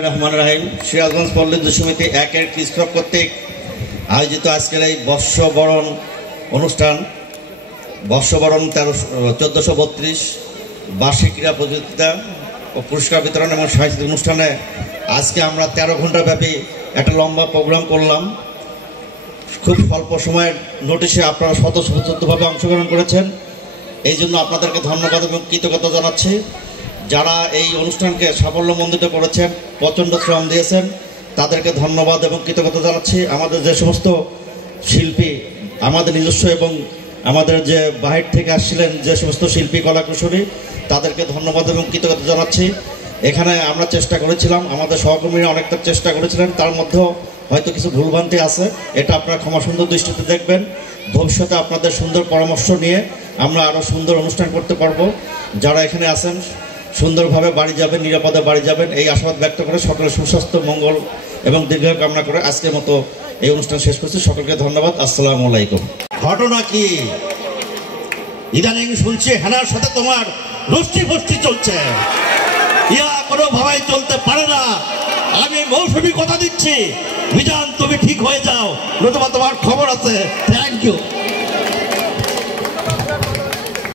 রহমান রাহিম। সিরাজগঞ্জ পল্লী সমিতি একের ক্রিজ ক্লাব কর্তৃক আয়োজিত আজকের এই বর্ষবরণ অনুষ্ঠান, বর্ষবরণ 1432 বার্ষিক ক্রীড়া প্রতিযোগিতা ও পুরস্কার বিতরণ এবং সাহিত্যিক অনুষ্ঠানে আজকে আমরা 13 ঘন্টা ব্যাপী একটা লম্বা প্রোগ্রাম করলাম। খুব স্বল্প সময়ের নোটিশে আপনারা স্বতঃস্ফূর্তভাবে অংশগ্রহণ করেছেন, এই জন্য আপনাদেরকে ধন্যবাদ এবং কৃতজ্ঞতা জানাচ্ছি। যারা এই অনুষ্ঠানকে সাফল্যমণ্ডিত করেছেন, প্রচণ্ড শ্রম দিয়েছেন, তাদেরকে ধন্যবাদ এবং কৃতজ্ঞতা জানাচ্ছি। আমাদের যে সমস্ত শিল্পী, আমাদের নিজস্ব এবং আমাদের যে বাহির থেকে আসছিলেন যে সমস্ত শিল্পী কলাকুশলী, তাদেরকে ধন্যবাদ এবং কৃতজ্ঞতা জানাচ্ছি। এখানে আমরা চেষ্টা করেছিলাম, আমাদের সহকর্মীরা অনেকটা চেষ্টা করেছিলেন, তার মধ্যেও হয়তো কিছু ভুলভ্রান্তি আছে, এটা আপনারা ক্ষমা সুন্দর দৃষ্টিতে দেখবেন। ভবিষ্যতে আপনাদের সুন্দর পরামর্শ নিয়ে আমরা আরও সুন্দর অনুষ্ঠান করতে পারবো। যারা এখানে আছেন সুন্দরভাবে বাড়ি যাবেন, নিরাপদে বাড়ি যাবেন, এই আশাবাদ ব্যক্ত করে সকলের সুস্বাস্থ্য, মঙ্গল এবং দীর্ঘায়ু কামনা করে আজকের মতো এই অনুষ্ঠান শেষ করছি। সকলকে ধন্যবাদ। আসসালামু আলাইকুম। ঘটনা কি ইদানিং শুনছি হেনার সাথে তোমার রষ্টি ফষ্টি চলছে, ইয়া কোনো ভাবাই চলতে পারে না। আমি মৌসুমি কথা দিচ্ছি, বিজান তুমি ঠিক হয়ে যাও, নতুবা তোমার খবর আছে। Thank you.